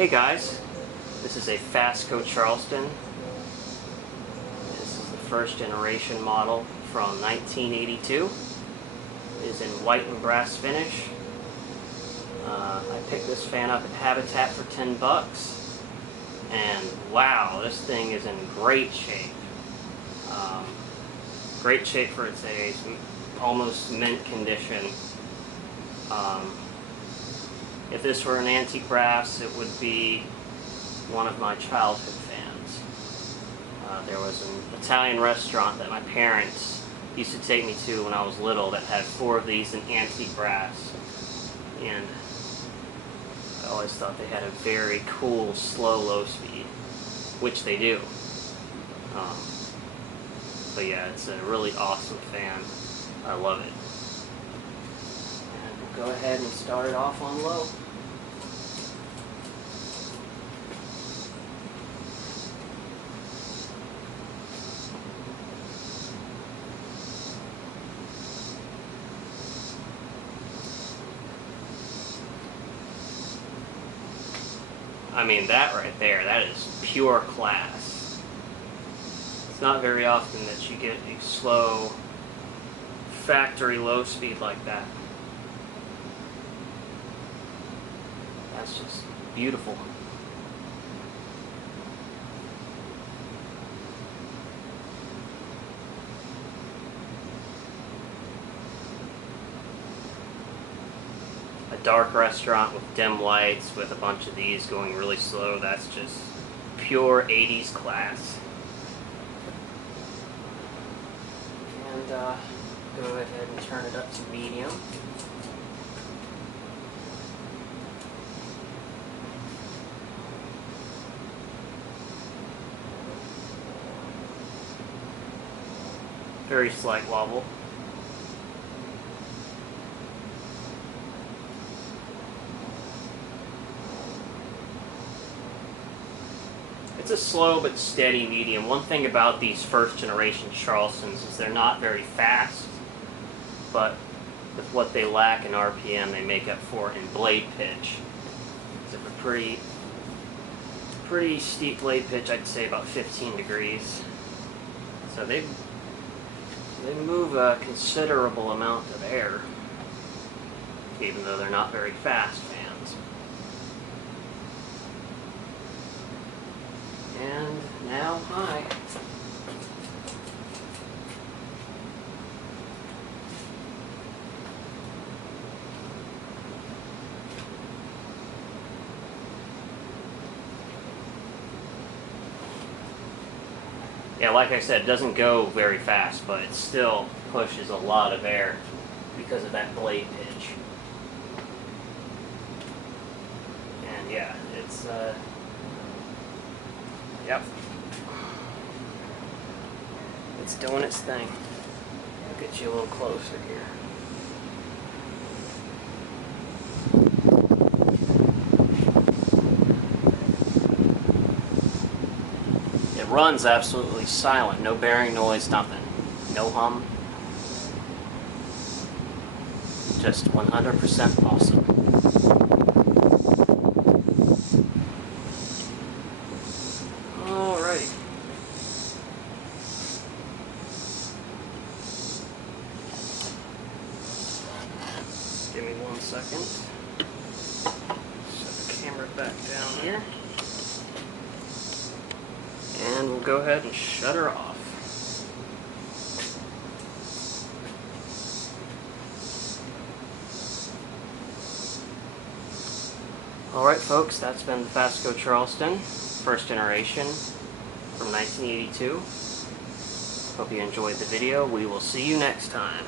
Hey guys, this is a Fasco Charleston. This is the first generation model from 1982. It is in white and brass finish. I picked this fan up at Habitat for 10 bucks, and wow, this thing is in great shape. Great shape for its age, almost mint condition. If this were an antique brass, it would be one of my childhood fans. There was an Italian restaurant that my parents used to take me to when I was little that had 4 of these in antique brass, and I always thought they had a very cool slow low speed, which they do. But yeah, it's a really awesome fan. I love it. And we'll go ahead and start it off on low. I mean, that right there, that is pure class. It's not very often that you get a slow factory low speed like that. That's just beautiful. A dark restaurant with dim lights with a bunch of these going really slow, that's just pure 80s class. And go ahead and turn it up to medium. Very slight wobble. It's a slow but steady medium. One thing about these first generation Charlestons is they're not very fast, but with what they lack in RPM, they make up for in blade pitch. It's a pretty steep blade pitch, I'd say about 15 degrees. So they move a considerable amount of air, even though they're not very fast fans. And now high. Yeah, like I said, it doesn't go very fast, but it still pushes a lot of air because of that blade pitch. And yeah, it's yep. It's doing its thing. I'll get you a little closer here. It runs absolutely silent. No bearing noise, nothing. No hum. Just 100% awesome. Alrighty. Give me 1 second. Set the camera back down here. And we'll go ahead and shut her off. Alright folks, that's been the Fasco Charleston, first generation from 1982. Hope you enjoyed the video. We will see you next time.